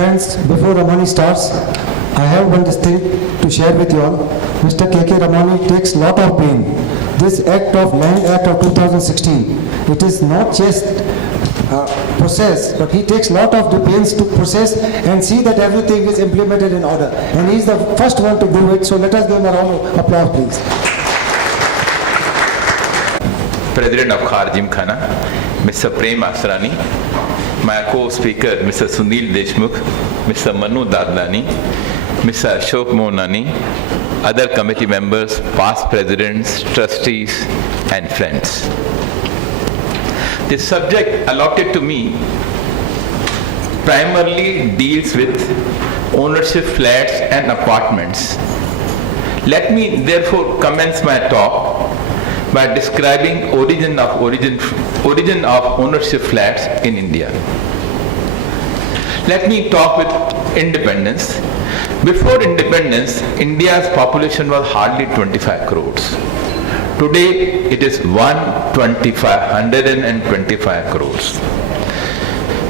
Friends, before Ramani starts, I have one thing to share with you all. Mr. K.K. Ramani takes lot of pain. This Act of Land Act of 2016, it is not just process, but he takes lot of the pains to process and see that everything is implemented in order. And he is the first one to do it. So let us give him a round of applause, please. President of Kharjim Khana, Mr. Prem Asrani, my co-speaker, Mr. Sunil Deshmukh, Mr. Manu Dadlani, Mr. Ashok Monani, other committee members, past presidents, trustees, and friends. The subject allotted to me primarily deals with ownership flats and apartments. Let me therefore commence my talk by describing origin of ownership flats in India. Let me talk with independence. Before independence, India's population was hardly 25 crores. Today, it is 125 crores.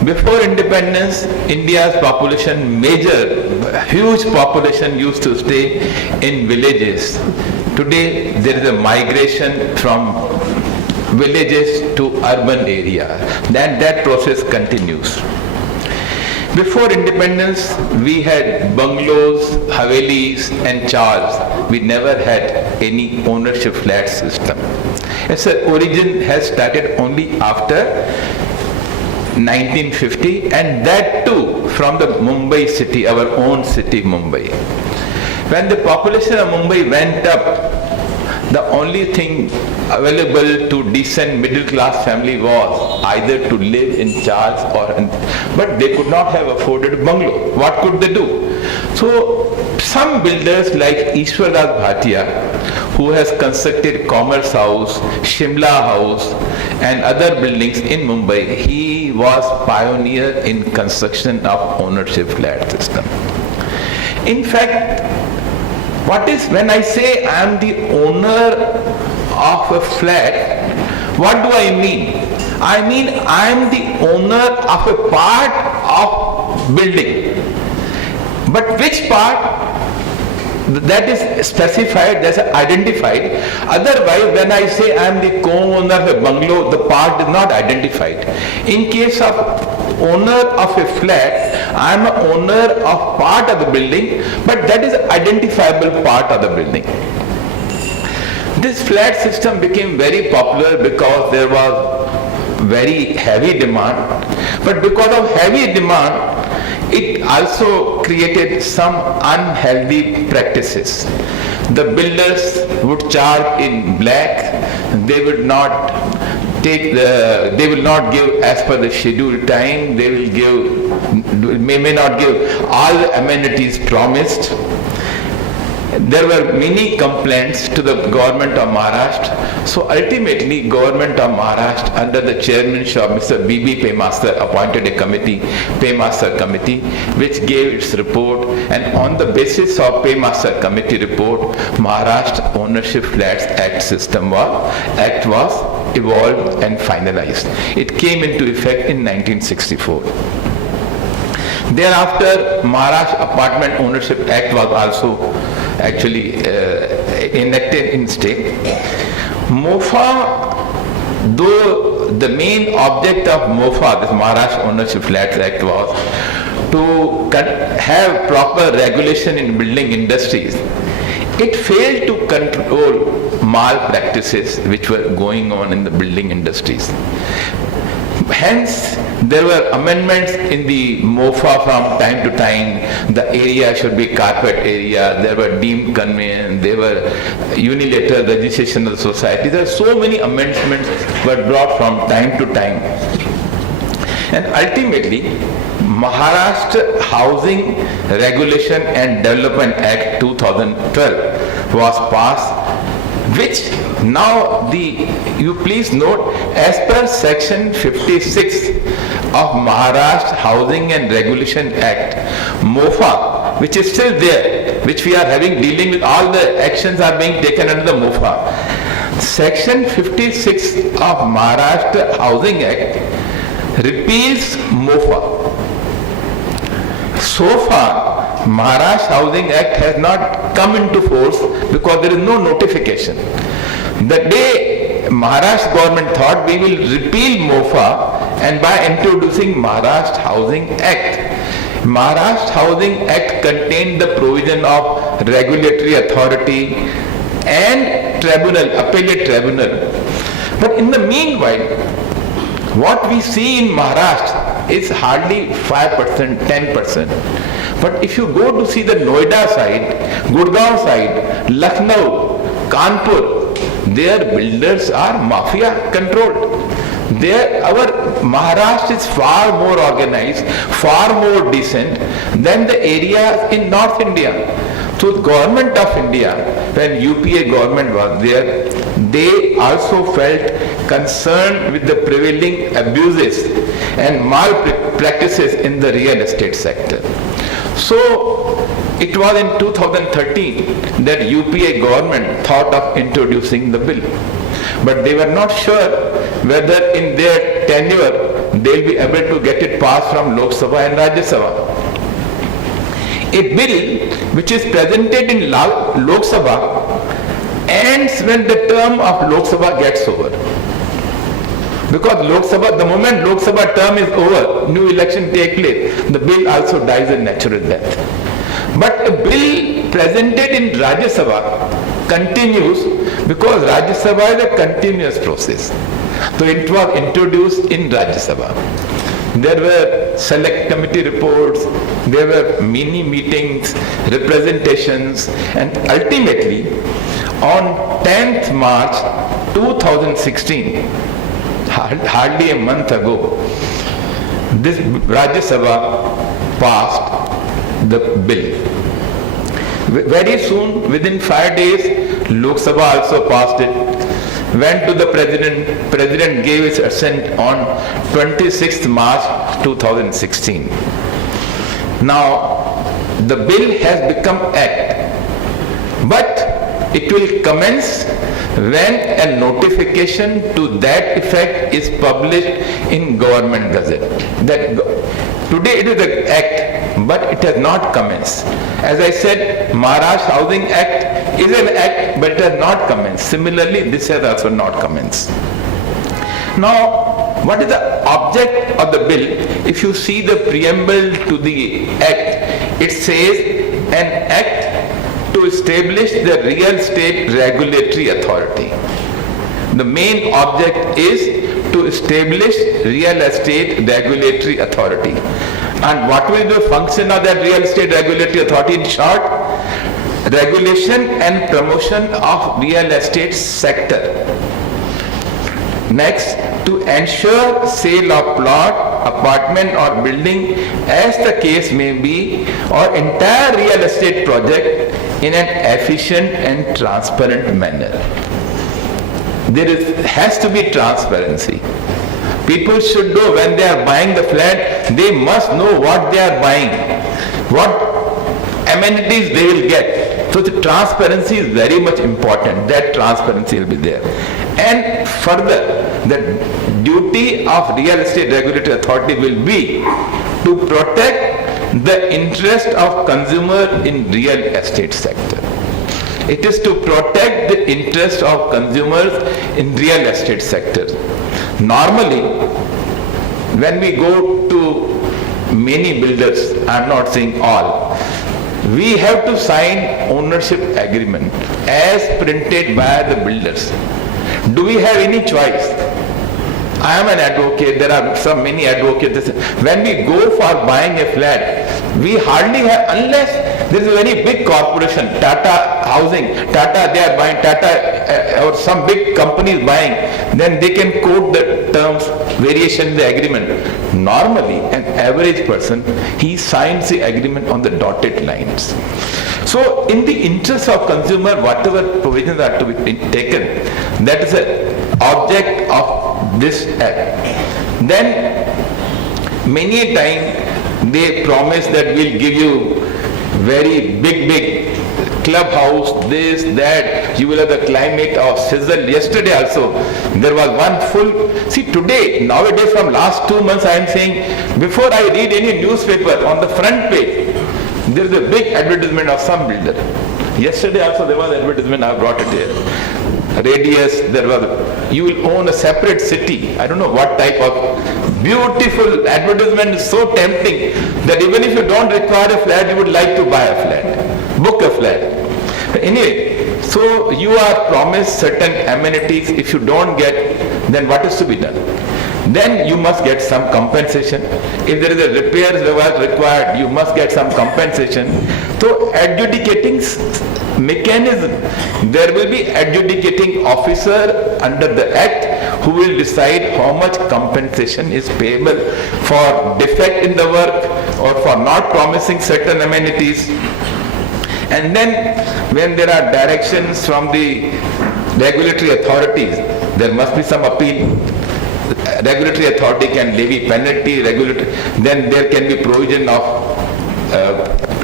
Before independence, India's population, huge population used to stay in villages. Today, there is a migration from villages to urban area. That process continues. Before independence, we had bungalows, havelis, and chars. We never had any ownership flat system. Its origin has started only after 1950, and that too from the Mumbai city, our own city, Mumbai. When the population of Mumbai went up, the only thing available to decent middle class family was either to live in chars but they could not have afforded a bungalow. What could they do? So some builders like Ishwardas Bhatia, who has constructed Commerce House, Shimla House, and other buildings in Mumbai, he was pioneer in construction of ownership flat system. In fact, when I say I am the owner of a flat, what do I mean? I mean I am the owner of a part of building. But which part? That is specified, that's identified. Otherwise, when I say I am the co-owner of a bungalow, the part is not identified. In case of owner of a flat, I am an owner of part of the building, but that is identifiable part of the building. This flat system became very popular because there was very heavy demand, but because of heavy demand, it also created some unhealthy practices. The builders would charge in black, they will not give as per the scheduled time, they will may not give all the amenities promised. There were many complaints to the government of Maharashtra. So ultimately, government of Maharashtra, under the chairmanship of Mr. B.B. Paymaster, appointed a committee, Paymaster Committee, which gave its report. And on the basis of Paymaster Committee report, Maharashtra Ownership Flats Act was evolved and finalized. It came into effect in 1964. Thereafter, Maharashtra Apartment Ownership Act was also actually enacted in state. MOFA, though the main object of MOFA, this Maharashtra Ownership Flats Act, was to have proper regulation in building industries, it failed to control malpractices which were going on in the building industries. Hence, there were amendments in the MOFA from time to time. The area should be carpet area, there were deemed conveyance, there were unilateral registration of the society. There are so many amendments were brought from time to time. And ultimately, Maharashtra Housing Regulation and Development Act 2012 was passed, which now you please note, as per section 56 of Maharashtra Housing and Regulation Act, MOFA, which is still there, which we are dealing with, all the actions are being taken under the MOFA. Section 56 of Maharashtra Housing Act repeals MOFA. So far, Maharashtra Housing Act has not come into force because there is no notification. The day Maharashtra government thought we will repeal MOFA and by introducing Maharashtra Housing Act. Maharashtra Housing Act contained the provision of regulatory authority and tribunal, appellate tribunal. But in the meanwhile, what we see in Maharashtra is hardly 5%, 10%. But if you go to see the Noida side, Gurgaon side, Lucknow, Kanpur, their builders are mafia controlled. Our Maharashtra is far more organized, far more decent than the areas in North India. So the government of India, when UPA government was there, they also felt concerned with the prevailing abuses and malpractices in the real estate sector. So it was in 2013 that UPA government thought of introducing the bill. But they were not sure whether in their tenure they will be able to get it passed from Lok Sabha and Rajya Sabha. A bill which is presented in Lok Sabha ends when the term of Lok Sabha gets over. Because Lok Sabha, the moment Lok Sabha term is over, new election take place, the bill also dies a natural death. But a bill presented in Rajya Sabha continues because Rajya Sabha is a continuous process. So it was introduced in Rajya Sabha. There were select committee reports, there were mini meetings, representations, and ultimately on 10th March 2016, hardly a month ago, this Rajya Sabha passed the bill. Very soon, within 5 days, Lok Sabha also passed it. Went to the President gave his assent on 26th March 2016. Now, the bill has become act, but it will commence when a notification to that effect is published in Government Gazette. Today it is an act, but it has not commenced. As I said, Maharashtra Housing Act is an act, but it has not commenced. Similarly, this has also not commenced. Now, what is the object of the bill? If you see the preamble to the act, it says an act to establish the real estate regulatory authority. The main object is to establish real estate regulatory authority. And what will be the function of that real estate regulatory authority? In short, regulation and promotion of real estate sector. Next, to ensure sale of plot, apartment or building as the case may be, or entire real estate project in an efficient and transparent manner. There has to be transparency. People should know when they are buying the flat, they must know what they are buying, what amenities they will get. So the transparency is very much important. That transparency will be there. And further, the duty of real estate regulatory authority will be to protect the interest of consumer in real estate sector. It is to protect the interest of consumers in real estate sector. Normally, when we go to many builders, I am not saying all, we have to sign ownership agreement as printed by the builders. Do we have any choice? I am an advocate, there are many advocates. When we go for buying a flat, we hardly have, unless there is a very big corporation, Tata Housing, Tata, they are buying, Tata or some big company is buying, then they can quote the terms, variation in the agreement. Normally, an average person, he signs the agreement on the dotted lines. So, in the interest of consumer, whatever provisions are to be taken, that is the object of this act. Then, many a time, they promise that we'll give you very big clubhouse, this, that, you will have the climate of sizzle. Yesterday also, there was one full, see today, nowadays from last 2 months I am saying, before I read any newspaper, on the front page, there is a big advertisement of some builder. Yesterday also there was advertisement, I brought it here. Radius, there was, you will own a separate city. I don't know what type of beautiful advertisement is so tempting that even if you don't require a flat, you would like to buy a flat, book a flat. But anyway, so you are promised certain amenities. If you don't get, then what is to be done? Then you must get some compensation. If there is a repair required, you must get some compensation. So adjudicating mechanism, there will be adjudicating officer under the act who will decide how much compensation is payable for defect in the work or for not promising certain amenities. And then when there are directions from the regulatory authorities, there must be some appeal. Regulatory authority can levy penalty, then there can be provision of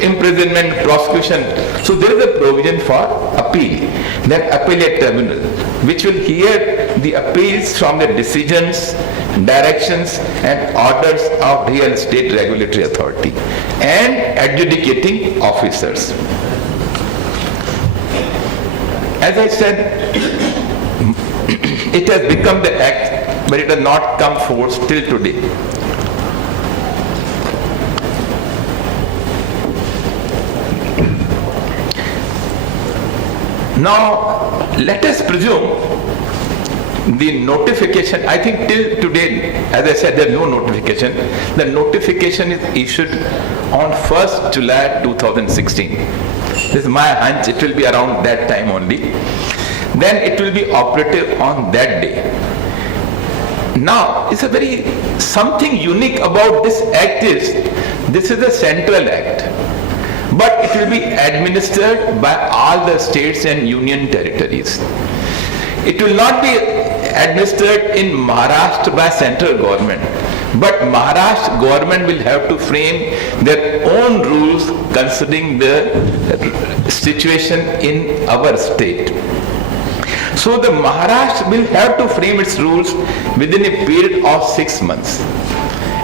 imprisonment, prosecution. So there is a provision for appeal. Then appellate tribunal, which will hear the appeals from the decisions, directions and orders of real estate regulatory authority and adjudicating officers. As I said, it has become the act, but it has not come forth till today. Now, let us presume the notification, I think till today, as I said, there is no notification. The notification is issued on 1st July 2016. This is my hunch, it will be around that time only. Then it will be operative on that day. Now, it's a very, something unique about this act is, this is a central act, but it will be administered by all the states and union territories. It will not be administered in Maharashtra by central government, but Maharashtra government will have to frame their own rules considering the situation in our state. So the Maharashtra will have to frame its rules within a period of 6 months.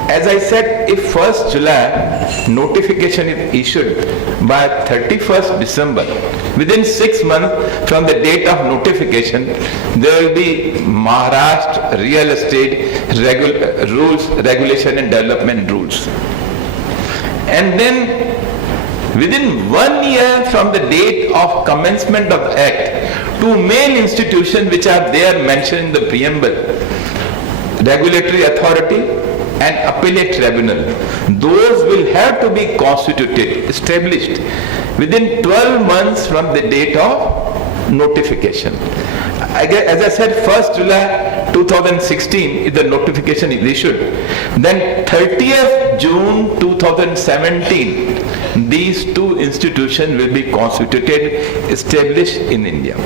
As I said, if 1st July notification is issued by 31st December, within 6 months from the date of notification, there will be Maharashtra real estate rules, regulation and development rules. And then within 1 year from the date of commencement of the act, two main institutions which are there mentioned in the preamble, regulatory authority and appellate tribunal, those will have to be constituted, established within 12 months from the date of notification. As I said, 1st July 2016 is the notification is issued. Then 30th June 2017, these two institutions will be constituted, established in India.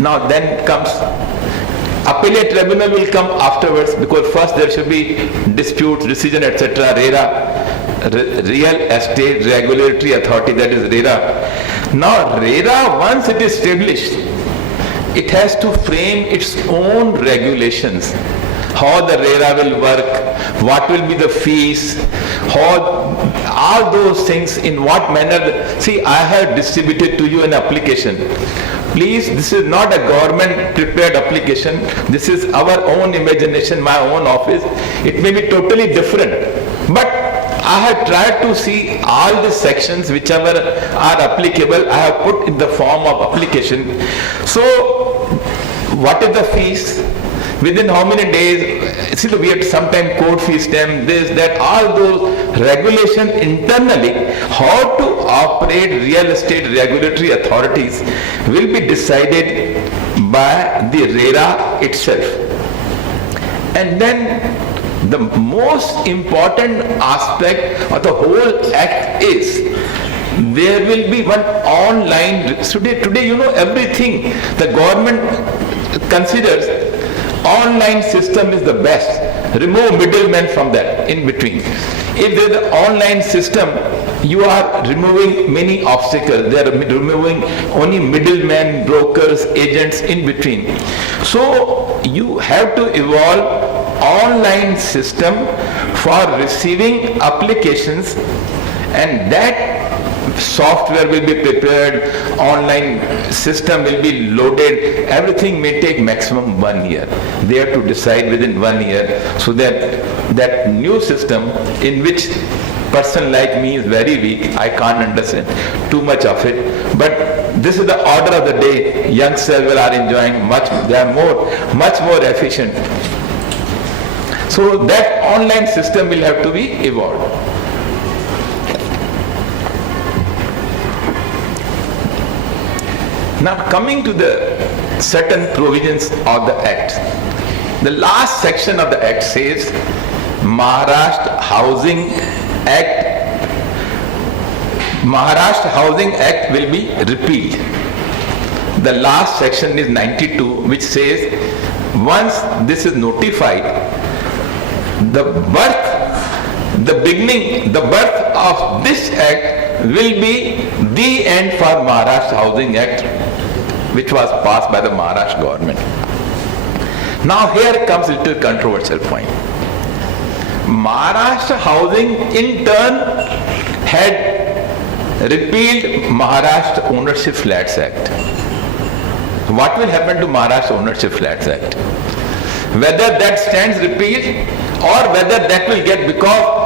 Now then comes appellate tribunal will come afterwards, because first there should be disputes, decision, etc. RERA, Real Estate Regulatory Authority, that is RERA. Now RERA, once it is established, it has to frame its own regulations. How the RERA will work, what will be the fees, how, all those things, in what manner. See, I have distributed to you an application. Please, this is not a government prepared application. This is our own imagination, my own office. It may be totally different. But I have tried to see all the sections whichever are applicable, I have put in the form of application. So, what is the fees? Within how many days? See, we have sometime code fee stamp, this, that, all those regulations internally, how to operate real estate regulatory authorities will be decided by the RERA itself. And then the most important aspect of the whole act is there will be one online, today you know everything, the government considers online system is the best. remove middlemen from that, in between. If there is an online system, you are removing many obstacles. They are removing only middlemen, brokers, agents in between. So you have to evolve online system for receiving applications, and that software will be prepared, online system will be loaded, everything may take maximum 1 year. They have to decide within 1 year, so that that new system, in which person like me is very weak, I can't understand too much of it, but this is the order of the day. Youngsters are enjoying much, they are much more efficient. So that online system will have to be evolved. Now coming to the certain provisions of the Act. The last section of the Act says Maharashtra Housing Act will be repealed. The last section is 92, which says once this is notified, the birth of this act will be the end for Maharashtra Housing Act, which was passed by the Maharashtra government. Now here comes a little controversial point. Maharashtra Housing in turn had repealed Maharashtra Ownership Flats Act. What will happen to Maharashtra Ownership Flats Act? Whether that stands repealed or whether that will get, because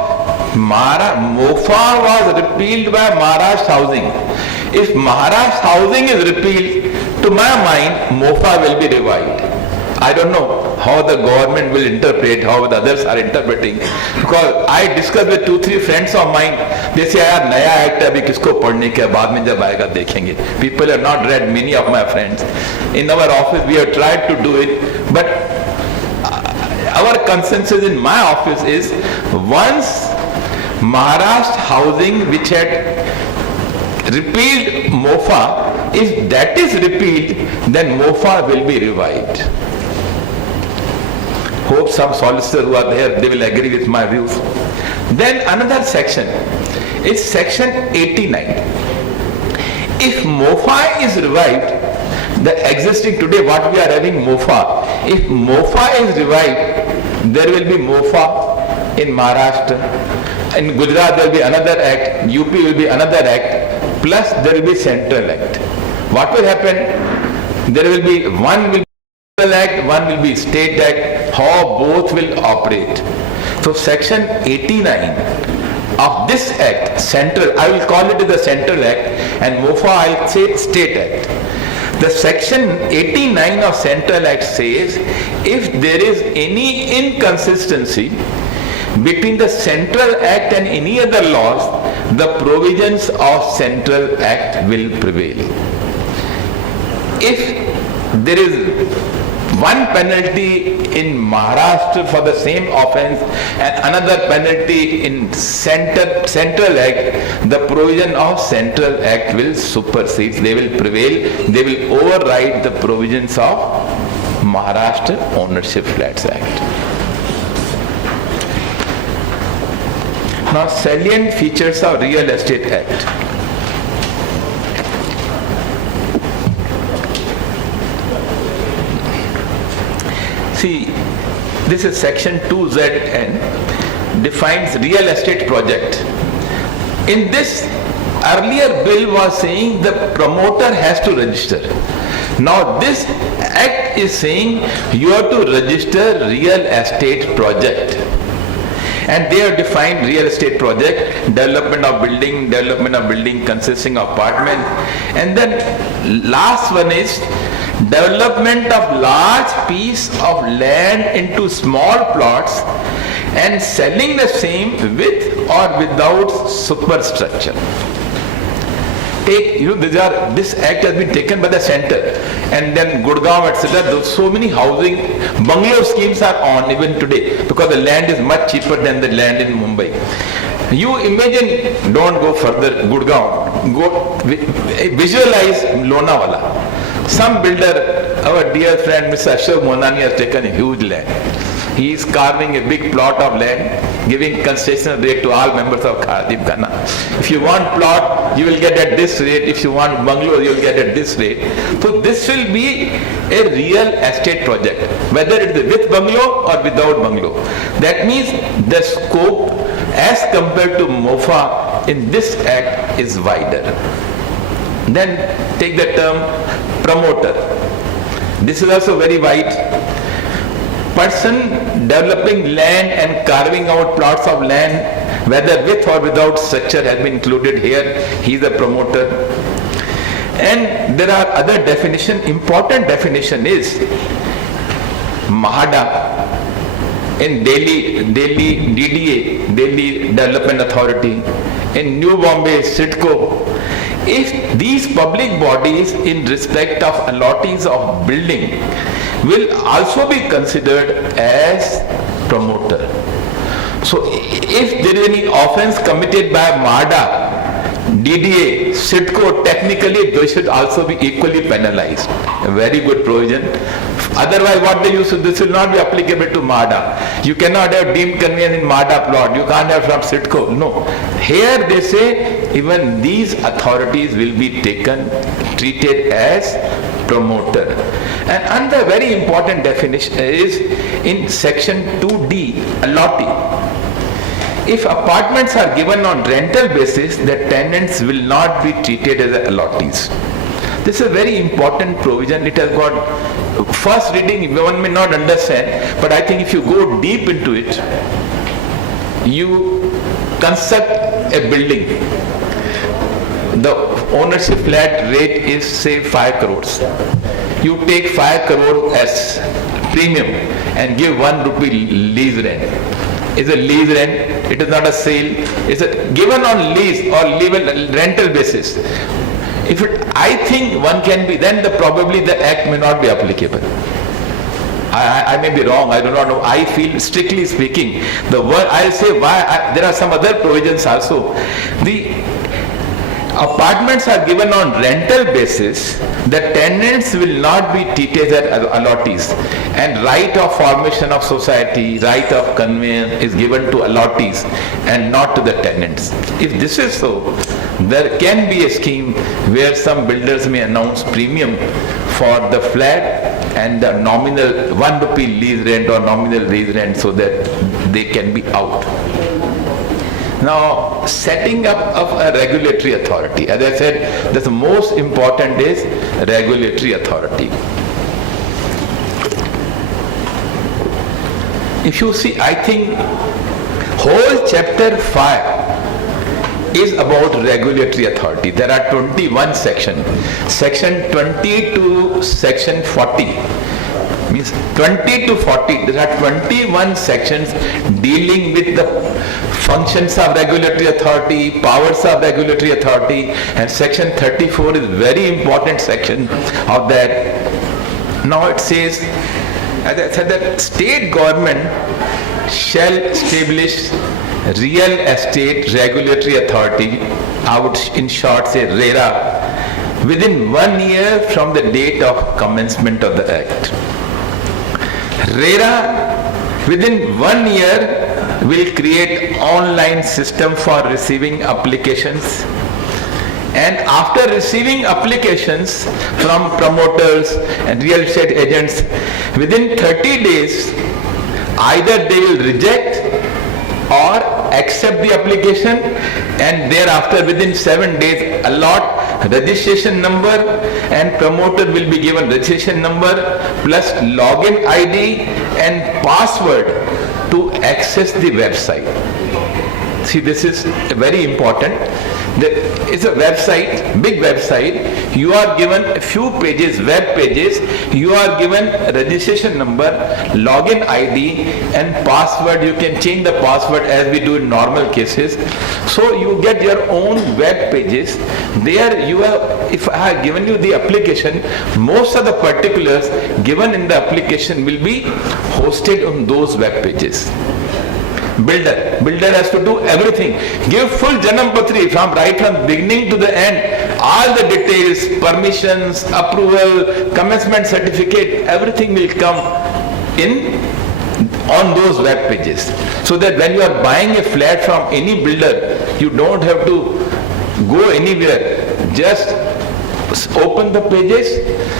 MOFA was repealed by Maharashtra Housing. If Maharashtra Housing is repealed, to my mind, MOFA will be revived. I don't know how the government will interpret, how the others are interpreting, because I discussed with 2-3 friends of mine. They say, "यार नया act अभी किसको पढ़ने के बाद में जब आएगा देखेंगे." People have not read. Many of my friends in our office, we have tried to do it, but our consensus in my office is once Maharashtra Housing, which had repealed MOFA, if that is repealed, then MOFA will be revived. Hope some solicitors who are there, they will agree with my views. Then another section is section 89. If MOFA is revived, the existing today what we are having MOFA, if MOFA is revived, there will be MOFA in Maharashtra. In Gujarat there will be another act, UP will be another act, plus there will be central act. What will happen? There will be one will be central act, one will be state act. How both will operate? So section 89 of this act, central, I will call it the central act, and MOFA I will say state act. The section 89 of Central Act says if there is any inconsistency between the Central Act and any other laws, the provisions of Central Act will prevail. If there is one penalty in Maharashtra for the same offense and another penalty in Central Act, the provision of Central Act will supersede, they will prevail, they will override the provisions of Maharashtra Ownership Flats Act. Now, salient features of Real Estate Act. See, this is section 2ZN, defines real estate project. In this, earlier bill was saying the promoter has to register. Now this act is saying you have to register real estate project. And they have defined real estate project, development of building consisting of apartment. And then last one is development of large piece of land into small plots and selling the same with or without superstructure. This act has been taken by the center, and then Gurgaon, etc. So many housing bungalow schemes are on even today because the land is much cheaper than the land in Mumbai. You imagine, don't go further, Gurgaon, go visualize Lonavala. Some builder our dear friend Mr. Ashok Monani has taken a huge land. He is carving a big plot of land, giving concessional rate to all members of Khadim Khana. If you want plot, you will get at this rate. If you want bungalow, you will get at this rate. So this will be a real estate project, whether it is with bungalow or without bungalow. That means the scope as compared to MOFA in this act is wider. Then take the term promoter. This is also very wide. Person developing land and carving out plots of land, whether with or without structure, has been included here. He is a promoter. And there are other definition. Important definition is Mahada in Delhi DDA, Delhi Development Authority, in New Bombay Sidco. If these public bodies in respect of allottees of building will also be considered as promoter. So if there is any offense committed by MADA, DDA, Sidco, technically they should also be equally penalized. A very good provision. Otherwise what they use, this will not be applicable to MADA. You cannot have deemed convenience in MADA plot. You can't have from Sidco. No. Here they say even these authorities will be treated as promoter. And another very important definition is in section 2D, allottee. If apartments are given on rental basis, the tenants will not be treated as allottees. This is a very important provision. It has got, first reading one may not understand, but I think if you go deep into it, you construct a building. The ownership flat rate is say 5 crores. You take 5 crore as premium and give 1 rupee lease rent. It's a lease rent. It is not a sale. It's given on lease or rental basis. I think one can be, then probably the act may not be applicable. I may be wrong, I do not know. I feel, strictly speaking, I'll say why, there are some other provisions also. The apartments are given on rental basis, the tenants will not be treated as allottees. And right of formation of society, right of conveyance is given to allottees and not to the tenants. If this is so, there can be a scheme where some builders may announce premium for the flat and the nominal 1 rupee lease rent or nominal lease rent so that they can be out. Now, setting up of a regulatory authority. As I said, the most important is regulatory authority. If you see, I think whole chapter 5 is about regulatory authority. There are 21 sections. Section 20 to section 40. Means 20 to 40, there are 21 sections dealing with the functions of regulatory authority, powers of regulatory authority, and section 34 is very important section of that. Now it says, as I said, that state government shall establish real estate regulatory authority, I would in short say RERA, within 1 year from the date of commencement of the act. RERA within 1 year will create online system for receiving applications, and after receiving applications from promoters and real estate agents, within 30 days either they will reject or accept the application, and thereafter within 7 days allot registration number, and promoter will be given registration number plus login ID and password to access the website. See, this is very important. It's a website, big website. You are given a few pages, web pages. You are given registration number, login ID and password. You can change the password as we do in normal cases. So you get your own web pages. There you have, if I have given you the application, most of the particulars given in the application will be hosted on those web pages. builder. Builder has to do everything. Give full Janam Patri right from beginning to the end. All the details, permissions, approval, commencement certificate, everything will come in on those web pages. So that when you are buying a flat from any builder, you don't have to go anywhere. Just open the pages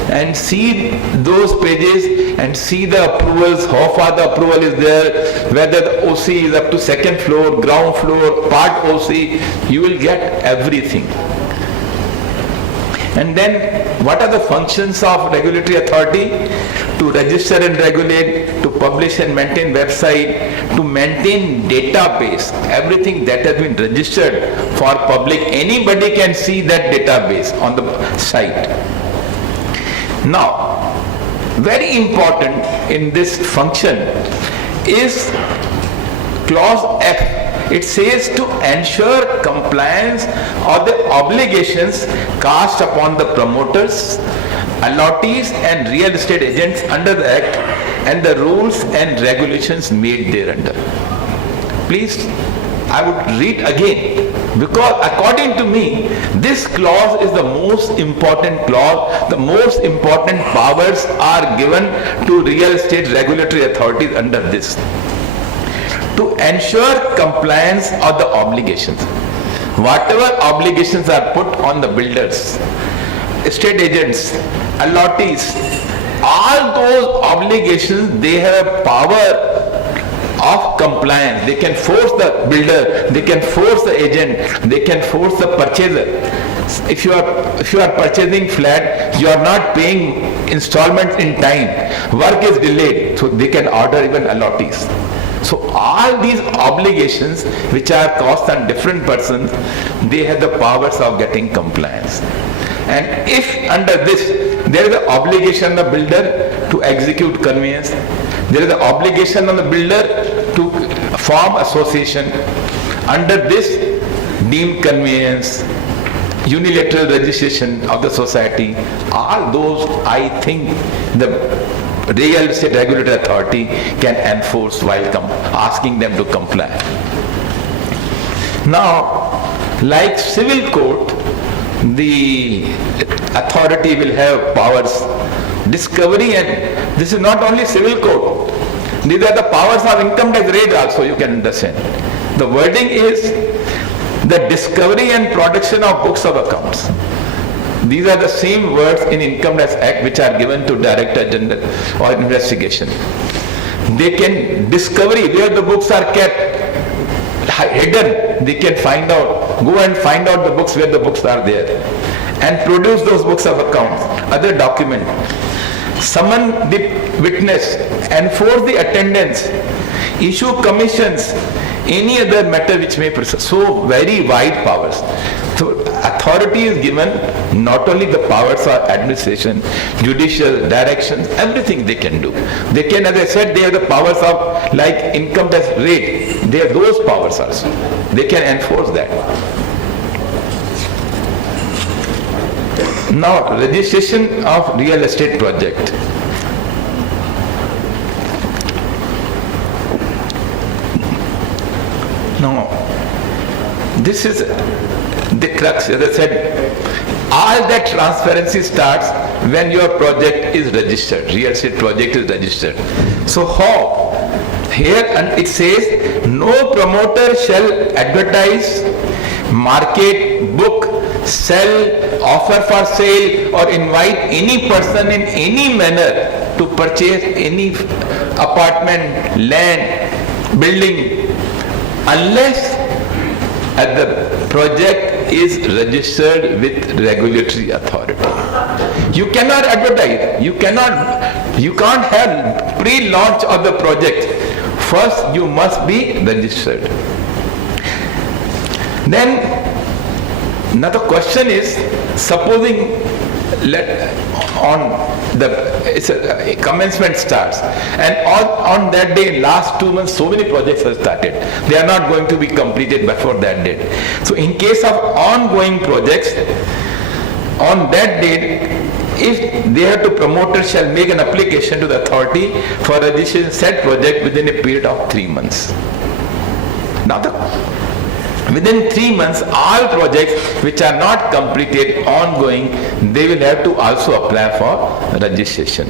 and see those pages and see the approvals, how far the approval is there, whether the OC is up to second floor, ground floor, part OC, you will get everything. And then what are the functions of regulatory authority? To register and regulate, to publish and maintain website, to maintain database, everything that has been registered for public, anybody can see that database on the site. Now, very important in this function is clause F. It says to ensure compliance of the obligations cast upon the promoters, allottees and real estate agents under the Act and the rules and regulations made thereunder. Please, I would read again, because according to me, this clause is the most important clause. The most important powers are given to real estate regulatory authorities under this. To ensure compliance of the obligations. Whatever obligations are put on the builders, estate agents, allottees, all those obligations, they have power of compliance. They can force the builder, they can force the agent, they can force the purchaser. If you are purchasing flat, you are not paying installments in time, work is delayed, so they can order even allottees. So all these obligations which are cast on different persons, they have the powers of getting compliance. And if under this, there is an obligation on the builder to execute conveyance, there is an obligation on the builder to form association. Under this, deemed conveyance, unilateral registration of the society, all those I think the real estate regulatory authority can enforce while asking them to comply. Now, like civil court, the authority will have powers, discovery, and this is not only civil court. These are the powers of income tax rate also, you can understand. The wording is the discovery and production of books of accounts. These are the same words in Income Tax Act which are given to Director General or investigation. They can discovery where the books are kept hidden. They can find out, go and find out the books where the books are there and produce those books of accounts, other document. Summon the witness, enforce the attendance, issue commissions, any other matter which may proceed. So very wide powers. So authority is given not only the powers of administration, judicial, directions, everything they can do. They can, as I said, they have the powers of like income tax rate. They have those powers also. They can enforce that. Now, registration of real estate project. Now, this is the crux. As I said, all that transparency starts when your project is registered, real estate project is registered. So how? Here and it says, no promoter shall advertise, market, book, sell, offer for sale or invite any person in any manner to purchase any apartment, land, building, unless the project is registered with regulatory authority. You cannot advertise. You can't have pre-launch of the project. First, you must be registered. Then, now the question is, supposing a commencement starts, and on that day, last 2 months, so many projects have started. They are not going to be completed before that date. So in case of ongoing projects, on that date, if they have to, promoter shall make an application to the authority for registration said project within a period of 3 months. Now within 3 months, all projects which are not completed, ongoing, they will have to also apply for registration.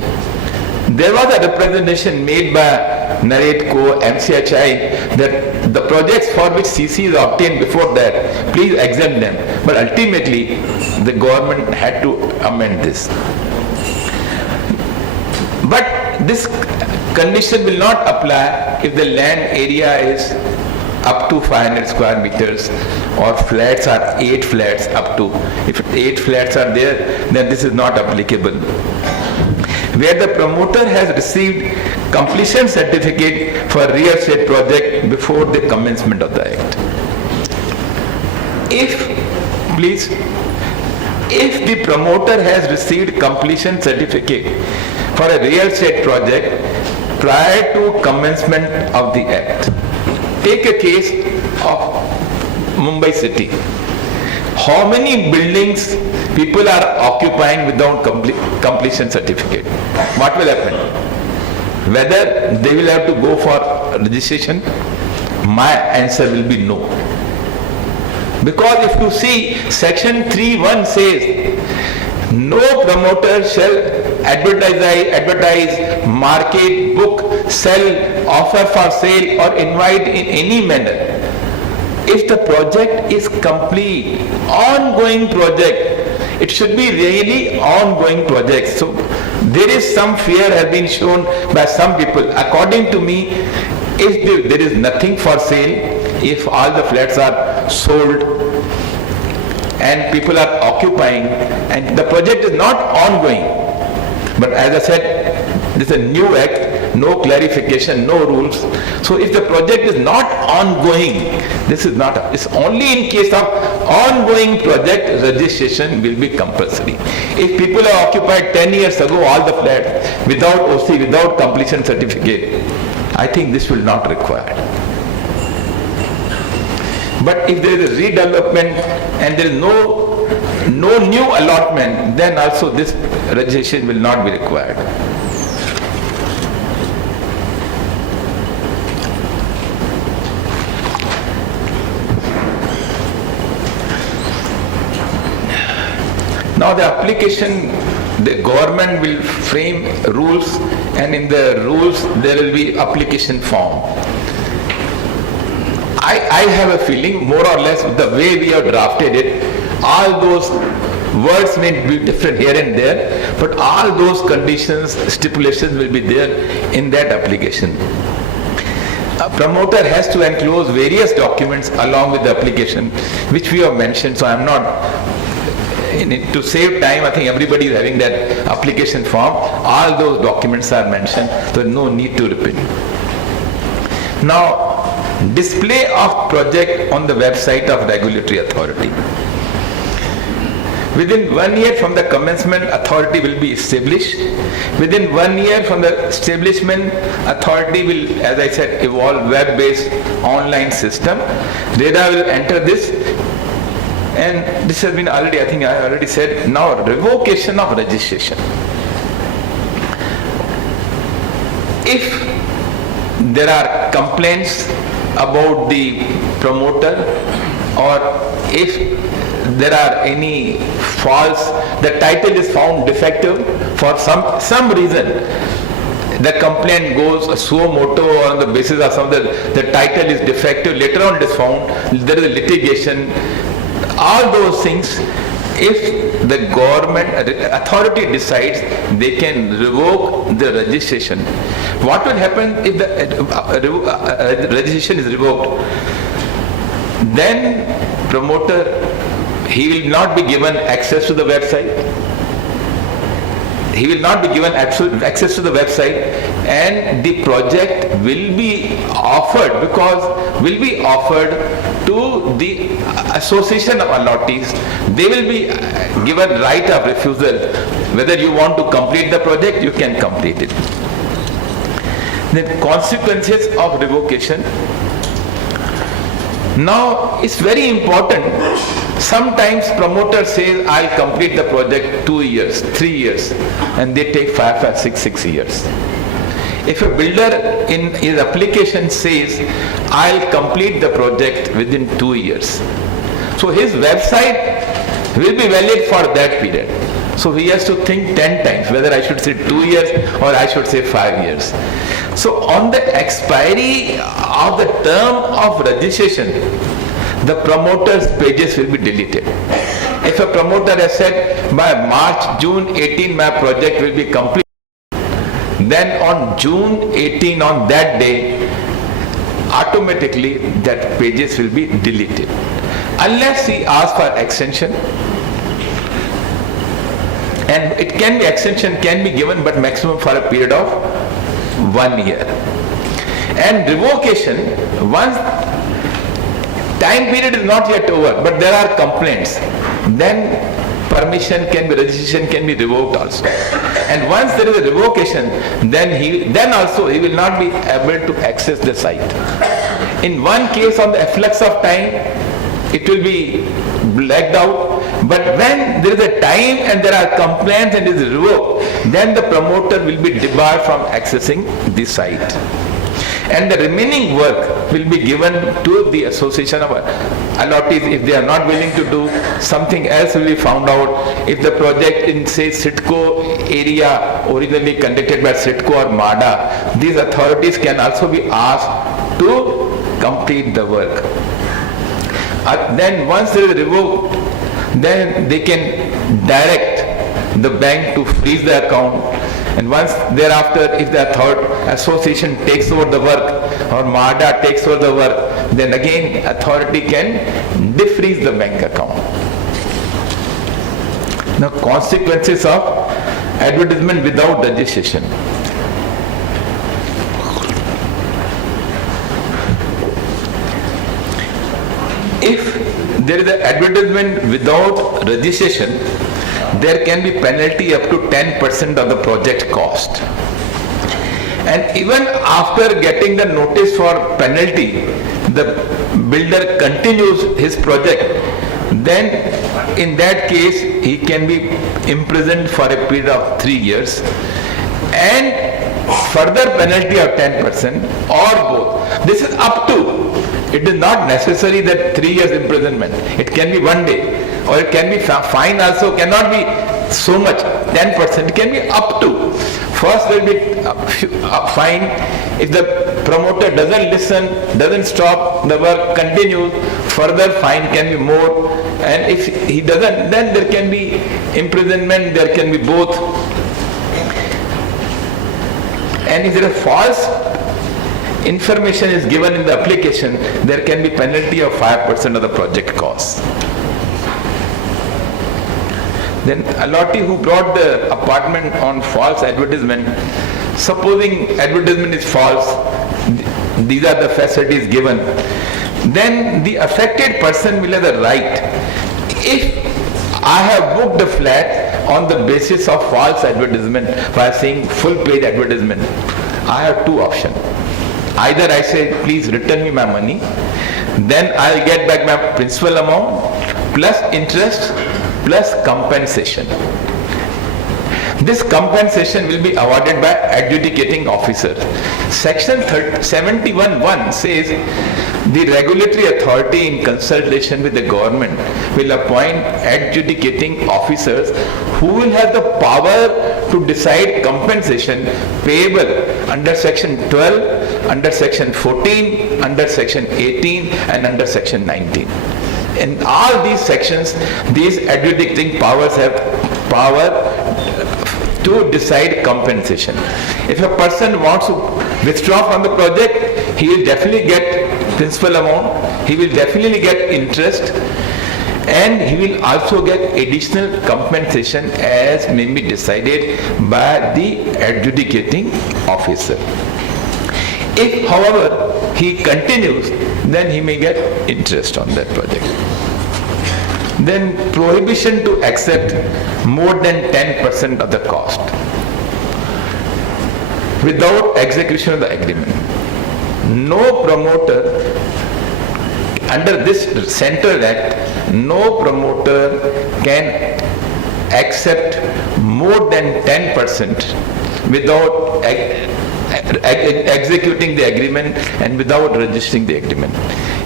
There was a representation made by Naredco, MCHI, that the projects for which CC is obtained before that, please exempt them. But ultimately, the government had to amend this. But this condition will not apply if the land area is up to 500 square meters or flats are 8 flats up to. If 8 flats are there, then this is not applicable. Where the promoter has received completion certificate for real estate project before the commencement of the act. If the promoter has received completion certificate for a real estate project prior to commencement of the act. Take a case of Mumbai city. How many buildings people are occupying without completion certificate? What will happen? Whether they will have to go for registration? My answer will be no. Because if you see, section 3(1) says, no promoter shall advertise, market, book, sell, offer for sale or invite in any manner. If the project is complete, ongoing project, it should be really ongoing project. So there is some fear has been shown by some people. According to me, if there is nothing for sale, if all the flats are sold and people are occupying and the project is not ongoing, but as I said, this is a new act, no clarification, no rules. So if the project is not ongoing, this is not, it's only in case of ongoing project, registration will be compulsory. If people have occupied 10 years ago all the flats without OC, without completion certificate, I think this will not required. But if there is a redevelopment and there is no new allotment, then also this registration will not be required. Now the application, the government will frame rules, and in the rules there will be application form. I have a feeling, more or less, the way we have drafted it, all those words may be different here and there, but all those conditions, stipulations will be there in that application. A promoter has to enclose various documents along with the application, which we have mentioned, so I am not, to save time, I think everybody is having that application form. All those documents are mentioned, so no need to repeat. Now, display of project on the website of regulatory authority. Within 1 year from the commencement, authority will be established. Within 1 year from the establishment, authority will, as I said, evolve web-based online system. RERA will enter this, and this has been already, I think I already said. Now, revocation of registration. If there are complaints about the promoter, or if there are any false, the title is found defective for some reason, the complaint goes suo moto, or on the basis of some, the title is defective, later on it is found, there is a litigation, all those things, if the government authority decides, they can revoke the registration. What will happen if the registration is revoked? Then promoter, he will not be given access to the website. He will not be given absolute access to the website, and the project will be offered, will be offered to the association of allottees. They will be given right of refusal. Whether you want to complete the project, you can complete it. The consequences of revocation. Now, it's very important. Sometimes promoter says, I'll complete the project 2 years, 3 years, and they take 5, 6 years. If a builder in his application says, I'll complete the project within 2 years, so his website will be valid for that period. So he has to think 10 times whether I should say 2 years or I should say 5 years. So on the expiry of the term of registration, the promoter's pages will be deleted. If a promoter has said by March, June 18 my project will be complete, then on June 18 on that day, automatically that pages will be deleted. Unless he asks for extension, and it can be extension can be given but maximum for a period of 1 year. And revocation, once time period is not yet over but there are complaints, then permission can be, registration can be revoked also. And once there is a revocation, then also he will not be able to access the site. In one case on the efflux of time, it will be blacked out. But when there is a time and there are complaints and it is revoked, then the promoter will be debarred from accessing the site. And the remaining work will be given to the association of allottees. If they are not willing to do, something else will be found out. If the project in say Sitco area originally conducted by Sitco or MADA, these authorities can also be asked to complete the work. Then once there is revoked, then they can direct the bank to freeze the account, and once thereafter if the third association takes over the work or MADA takes over the work, then again authority can defreeze the bank account. Now consequences of advertisement without registration. If there is an advertisement without registration, there can be penalty up to 10% of the project cost. And even after getting the notice for penalty, the builder continues his project, then in that case he can be imprisoned for a period of 3 years and further penalty of 10% or both. This is up to. It is not necessary that 3 years imprisonment. It can be 1 day, or it can be fine also, cannot be so much, 10%, it can be up to. First there will be a fine if the promoter doesn't listen, doesn't stop, the work continues, further fine can be more, and if he doesn't, then there can be imprisonment, there can be both. And if there is false information is given in the application, there can be penalty of 5% of the project cost. Then allottee who brought the apartment on false advertisement, supposing advertisement is false, these are the facilities given, then the affected person will have the right. If I have booked the flat on the basis of false advertisement by saying full page advertisement, I have two options. Either I say, please return me my money, then I'll get back my principal amount plus interest plus compensation. This compensation will be awarded by adjudicating officer. Section 71(1) says the regulatory authority in consultation with the government will appoint adjudicating officers who will have the power to decide compensation payable under section 12, under section 14, under section 18 and under section 19. In all these sections, these adjudicating powers have power to decide compensation. If a person wants to withdraw from the project, he will definitely get principal amount, he will definitely get interest, and he will also get additional compensation as may be decided by the adjudicating officer. If, however, he continues, then he may get interest on that project. Then prohibition to accept more than 10% of the cost without execution of the agreement. No promoter, under this Central Act, no promoter can accept more than 10% without executing the agreement and without registering the agreement.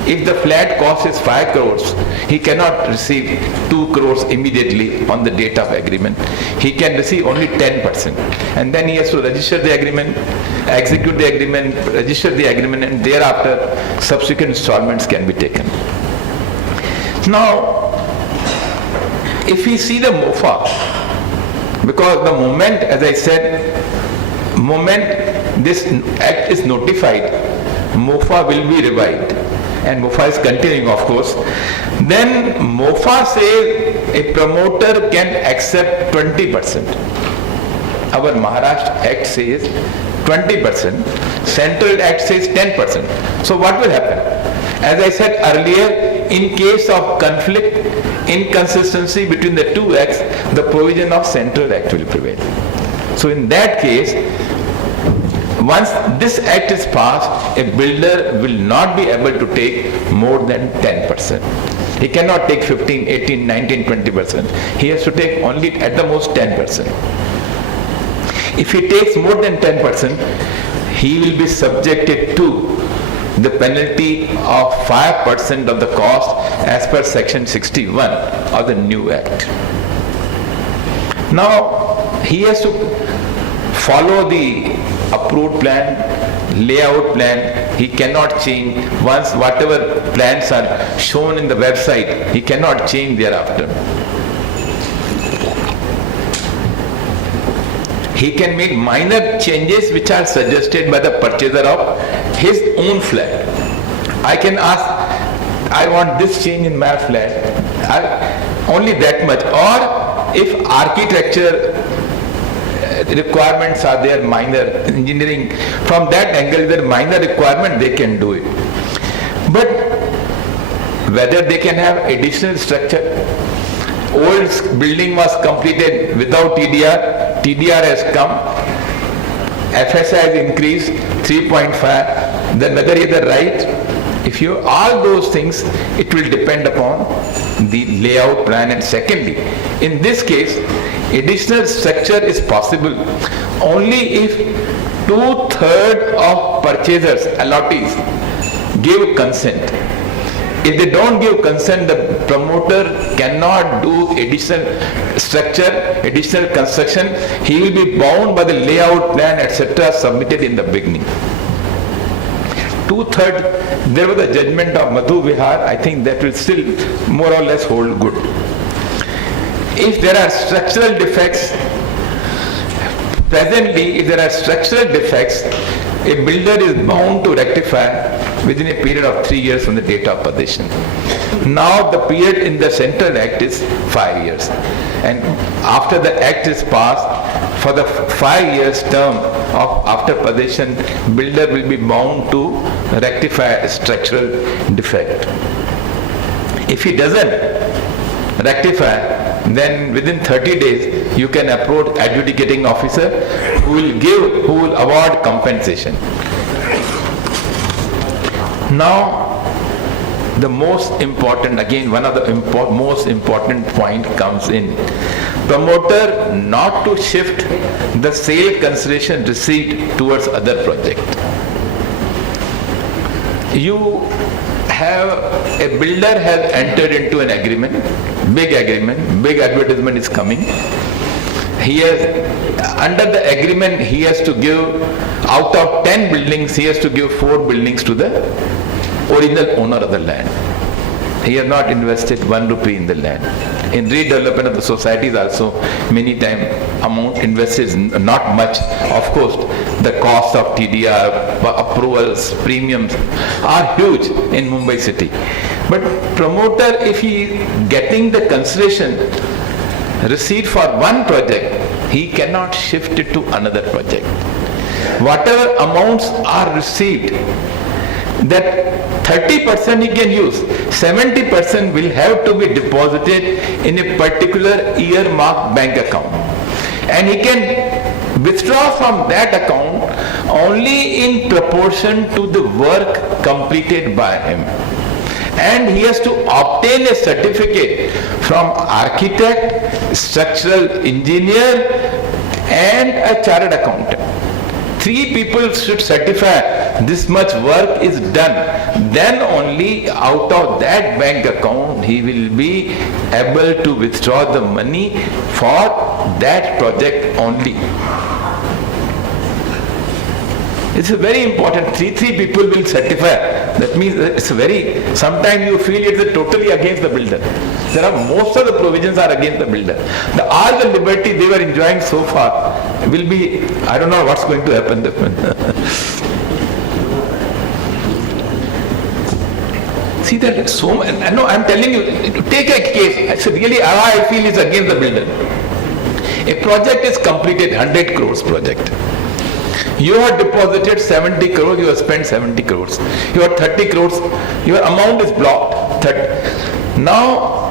If the flat cost is 5 crores, he cannot receive 2 crores immediately on the date of agreement. He can receive only 10%. And then he has to register the agreement, execute the agreement, register the agreement, and thereafter subsequent installments can be taken. Now, if we see the MOFA, because the moment, as I said, moment this act is notified, MOFA will be revived. And MOFA is continuing, of course. Then MOFA says a promoter can accept 20%. Our Maharashtra Act says 20%. Central Act says 10%. So what will happen? As I said earlier, in case of conflict, inconsistency between the two acts, the provision of Central Act will prevail. So in that case, once this act is passed, a builder will not be able to take more than 10%. He cannot take 15, 18, 19, 20%. He has to take only at the most 10%. If he takes more than 10%, he will be subjected to the penalty of 5% of the cost as per section 61 of the new act. Now, he has to follow the approved plan, layout plan. He cannot change. Once whatever plans are shown in the website, he cannot change thereafter. He can make minor changes which are suggested by the purchaser of his own flat. I can ask, I want this change in my flat, only that much. Or if architecture requirements are there, minor engineering, from that angle, there minor requirement, they can do it. But whether they can have additional structure, old building was completed without TDR, TDR has come, FSI has increased 3.5, then whether he has the right, if you, all those things, it will depend upon the layout plan. And secondly, in this case, additional structure is possible only if 2/3 of purchasers, allottees, give consent. If they don't give consent, the promoter cannot do additional structure, additional construction. He will be bound by the layout plan, etc. submitted in the beginning. 2/3, there was a judgment of Madhu Vihar. I think that will still more or less hold good. If there are structural defects, presently if there are structural defects, a builder is bound to rectify within a period of 3 years from the date of possession. Now the period in the Central Act is 5 years. And after the Act is passed, for the 5 years term of after possession, builder will be bound to rectify a structural defect. If he doesn't rectify, then within 30 days you can approach adjudicating officer who will award compensation. Now the most important, again one of the most important point comes in. Promoter not to shift the sale consideration received towards other project. You have, a builder has entered into an agreement, big advertisement is coming. He has, under the agreement, he has to give, out of 10 buildings, he has to give 4 buildings to the original owner of the land. He has not invested 1 rupee in the land. In redevelopment of the societies also, many times amount invested is not much. Of course, the cost of TDR, approvals, premiums are huge in Mumbai city. But promoter, if he getting the consideration received for one project, he cannot shift it to another project. Whatever amounts are received, that 30% he can use, 70% will have to be deposited in a particular earmarked bank account. And he can withdraw from that account only in proportion to the work completed by him. And he has to obtain a certificate from architect, structural engineer and a chartered accountant. 3 people should certify this much work is done. Then only out of that bank account he will be able to withdraw the money for that project only. It's a very important. Three people will certify. That means it's sometimes you feel it's totally against the builder. Most of the provisions are against the builder. All the liberty they were enjoying so far will be, I don't know what's going to happen. See that so much. No, I'm telling you, take a case. It's really how I feel is against the builder. A project is completed, 100 crores project. You have deposited 70 crores, you have spent 70 crores. You have 30 crores, your amount is blocked. Now,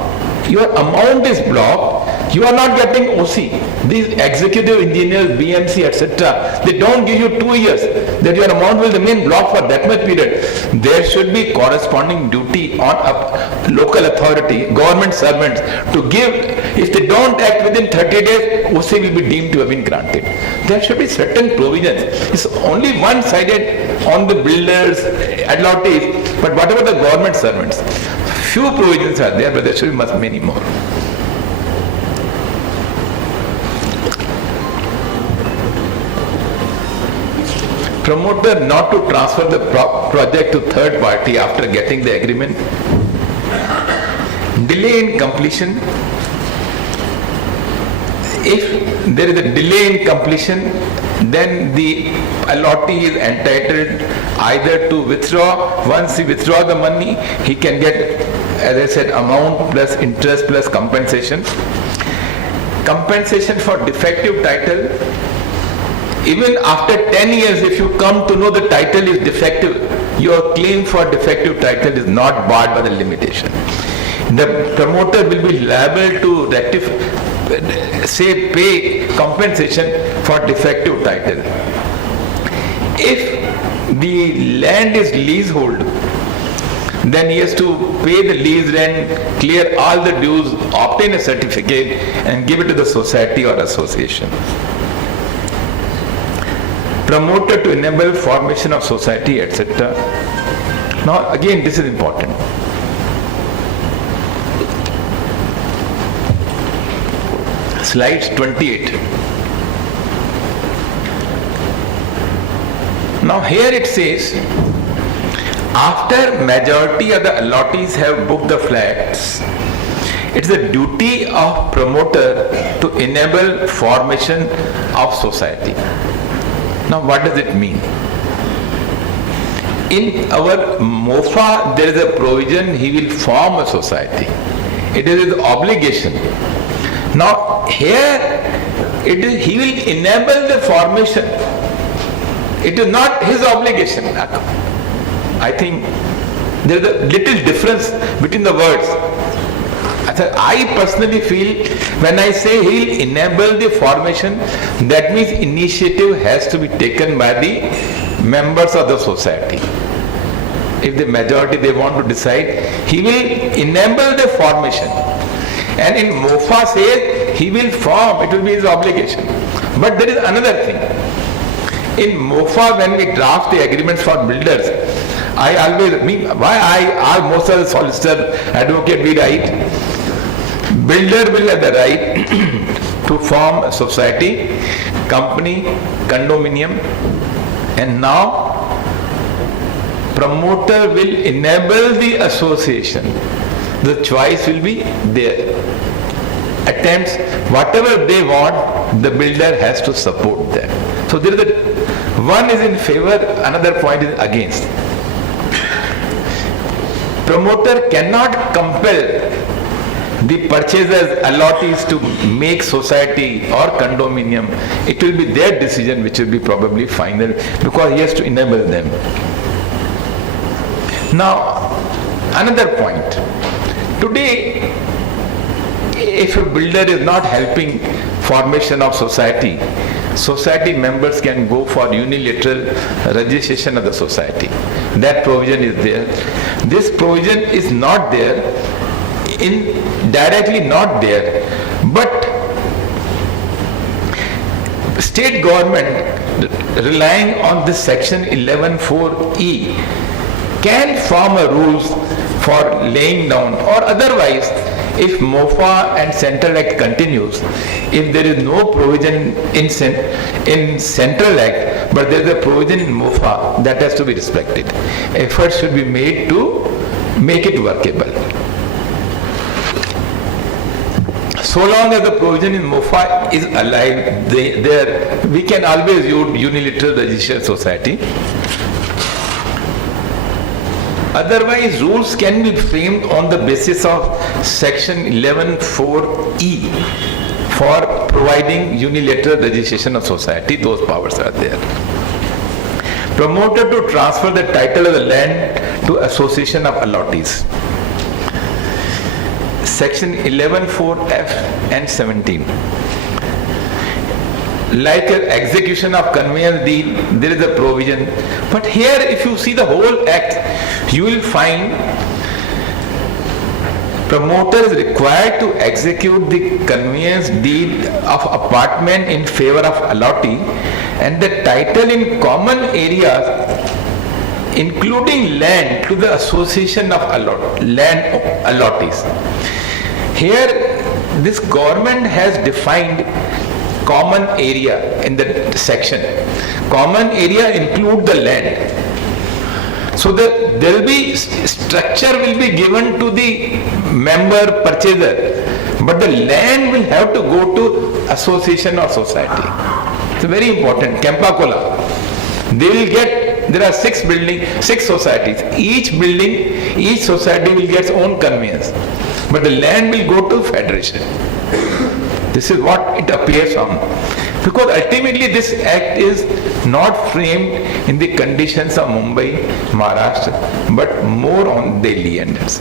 your amount is blocked, you are not getting OC. These executive engineers, BMC, etc., they don't give you 2 years, that your amount will remain blocked for that much period. There should be corresponding duty on a local authority, government servants, to give. If they don't act within 30 days, OC will be deemed to have been granted. There should be certain provisions. It's only one-sided on the builders, allottees, but whatever the government servants, few provisions are there, but there should be many more. Promoter not to transfer the project to third party after getting the agreement. Delay in completion. If there is a delay in completion, then the allottee is entitled either to withdraw. Once he withdraws the money, he can get, as I said, amount plus interest plus compensation. Compensation for defective title. Even after 10 years, if you come to know the title is defective, your claim for defective title is not barred by the limitation. The promoter will be liable to pay compensation for defective title. If the land is leasehold, then he has to pay the lease rent, clear all the dues, obtain a certificate and give it to the society or association. Promoter to enable formation of society, etc. Now again, this is important. Slide 28. Now here it says, after majority of the allottees have booked the flats, it's the duty of promoter to enable formation of society. Now what does it mean? In our MOFA there is a provision he will form a society. It is his obligation. Now here he will enable the formation. It is not his obligation. I think there is a little difference between the words. I personally feel when I say he will enable the formation, that means initiative has to be taken by the members of the society. If the majority they want to decide, he will enable the formation. And in MOFA says he will form, it will be his obligation. But there is another thing. In MOFA, when we draft the agreements for builders, most of the solicitor, advocate, we write, builder will have the right to form a society, company, condominium, and now promoter will enable the association. The choice will be there. Attempts, whatever they want, the builder has to support them. So there is one is in favor, another point is against. Promoter cannot compel the purchasers, allottees to make society or condominium. It will be their decision which will be probably final, because he has to enable them. Now, another point. Today, if a builder is not helping formation of society, society members can go for unilateral registration of the society. That provision is there. This provision is not there, directly not there, but state government relying on this section 11(4)(e) can form a rules for laying down, or otherwise if MOFA and Central Act continues, if there is no provision in Central Act but there is a provision in MOFA, that has to be respected. Efforts should be made to make it workable. So long as the provision in MOFA is alive, we can always use unilateral registration society. Otherwise, rules can be framed on the basis of section 11(4)(e) for providing unilateral registration of society. Those powers are there. Promoter to transfer the title of the land to association of allottees. Section 11(4)(f) and 17. Like an execution of conveyance deed, there is a provision. But here, if you see the whole act, you will find promoter is required to execute the conveyance deed of apartment in favor of allottee, and the title in common areas, including land, to the association of land allottees. Here, this government has defined common area in the section. Common area include the land. So there will be structure will be given to the member purchaser, but the land will have to go to association or society. It's very important. Kempakola. They will get, there are 6 societies. Each building, each society will get its own conveyance. But the land will go to federation. This is what it appears from. Because ultimately this act is not framed in the conditions of Mumbai, Maharashtra, but more on Delhi standards.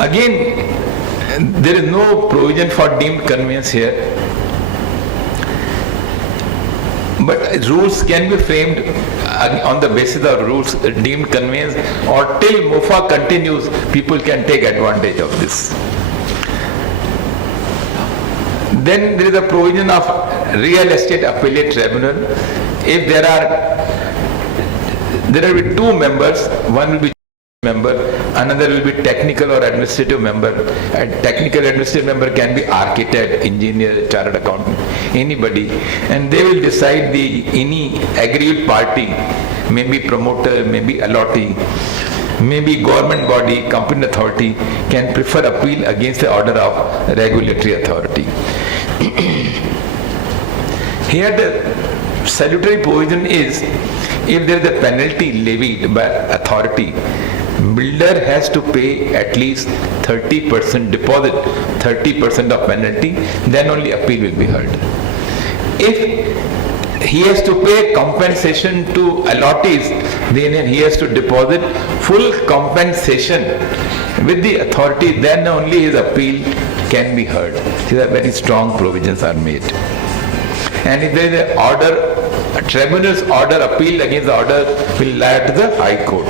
Again, there is no provision for deemed conveyance here. But rules can be framed on the basis of rules deemed conveyance, or till MOFA continues, people can take advantage of this. Then there is a provision of real estate appellate tribunal. If there will be 2 members, one will be member, another will be technical or administrative member. A technical administrative member can be architect, engineer, chartered accountant, anybody, and they will decide any aggrieved party, maybe promoter, maybe allottee, maybe government body, competent authority, can prefer appeal against the order of regulatory authority. Here the salutary provision is, if there is a penalty levied by authority, builder has to pay at least 30% deposit, 30% of penalty, then only appeal will be heard. If he has to pay compensation to allottees, then he has to deposit full compensation with the authority, then only his appeal can be heard. These are very strong provisions are made. And if there is an order, a tribunal's order, appeal against the order will lie to the High Court.